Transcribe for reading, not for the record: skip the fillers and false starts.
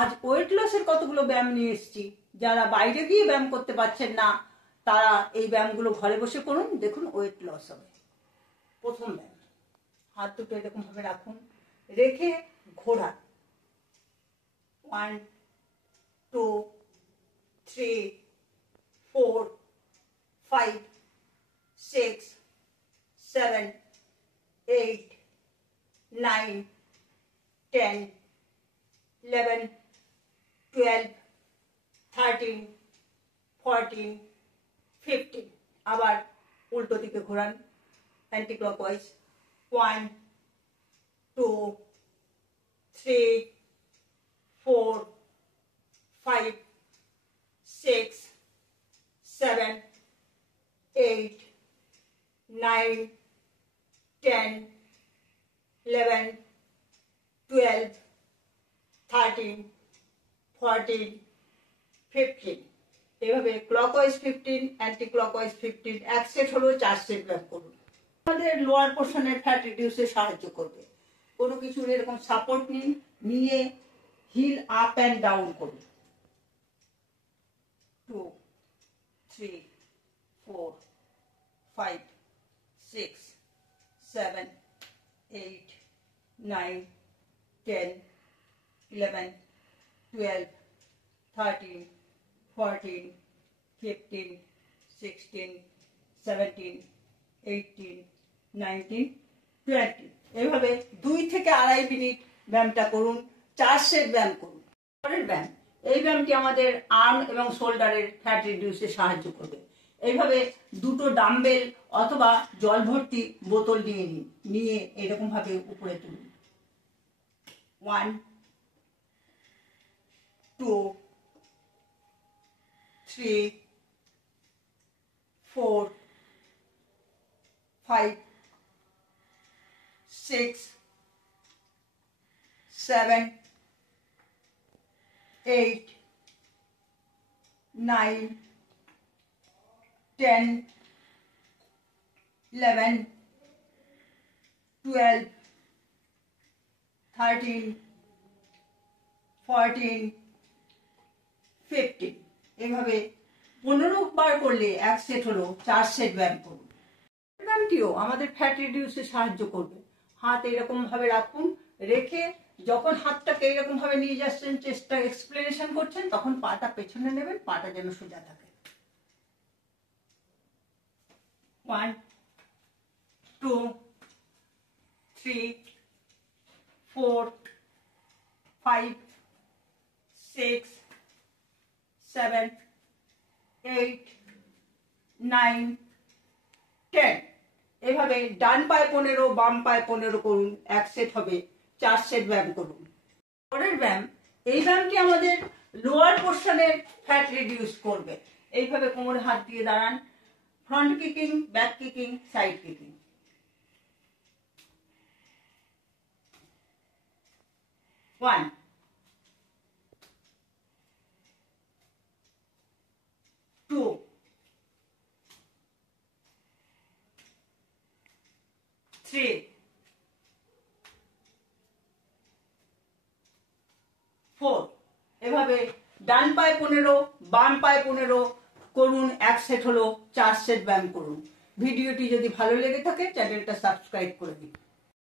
আজ ওয়েট লসের কতগুলো ব্যায়াম নিয়ে এসেছি। যারা বাইরে গিয়ে ব্যায়াম করতে পারছেন না তারা এই ব্যায়ামগুলো ঘরে বসে করুন, দেখুন ওয়েট লস হবে। প্রথম ব্যায়াম, হাত দুটো এরকম ভাবে রাখুন, রেখে ঘোরান। 1 2 3 4 5 6 7 8 9 10 11 12 13 14 15। আবার উল্টো দিকে ঘোরান, অ্যান্টি ক্লকওয়াইজ। 1 2 3 4 5 6 7 8 9 10 11 12 13 14 15। এভাবে ক্লকওয়াইজ 15, অ্যান্টি ক্লকওয়াইজ 15। এক সেট হলো 4 সেট ব্যায়াম করুন। আমাদের লোয়ার পোর্শনের ফ্যাট রিডিউসে সাহায্য করবে। কোনো কিছুর এরকম সাপোর্ট নিন, নিয়ে হিল আপ অ্যান্ড ডাউন করুন। 2 3 4 5 6 7 8 9 10 11 12 13 14 15 16 17 18 19 20। এভাবে 2 থেকে 2.5 মিনিট ব্যায়ামটা করুন। 4 সেট ব্যায়াম করুন। পরের ব্যায়াম, এই ব্যায়ামটি আমাদের আর্ম এবং শোল্ডারের ফ্যাট রিডিউসে সাহায্য করবে। এইভাবে দুটো ডাম্বেল অথবা জল ভর্তি বোতল নিয়ে নিন, নিয়ে এরকম ভাবে উপরে তুলুন। 1 2 3 4 5 6 7 8 9 10 11 12 13 14 15। এভাবে 15 বার করলে এক সেট হলো 4 সেট ব্যায়াম করুন। ব্যায়ামটিও আমাদের ফ্যাট রিডিউসে সাহায্য করবে। হাত এরকম ভাবে রাখুন, রেখে যখন হাতটাকে এরকম ভাবে নিয়ে যাচ্ছেন, চেষ্টা এক্সপ্লেনেশন করছেন, তখন পাটা পেছনে নেবেন, পাটা যেন সোজা থাকে। 1 2 3 4 5 6 7 8 9 10। এভাবে ডান পায়ে 15, বাম পায়ে 15 করুন। এক সেট হবে 4 সেট ব্যায়াম করুন। পরের ব্যায়াম, এই ব্যায়ামটি আমাদের লোয়ার পোর্শনের ফ্যাট রিডিউস করবে। এইভাবে কোমরে হাত দিয়ে দাঁড়ান, front kicking, back kicking, side kicking. 1 2 3 4। এভাবে ডান পায়ে 15, বাম পায়ে 15 করুন। এক সেট হলো 4 সেট ব্যায়াম করুন। ভিডিওটি যদি ভালো লেগে থাকে চ্যানেলটা সাবস্ক্রাইব করে দিন।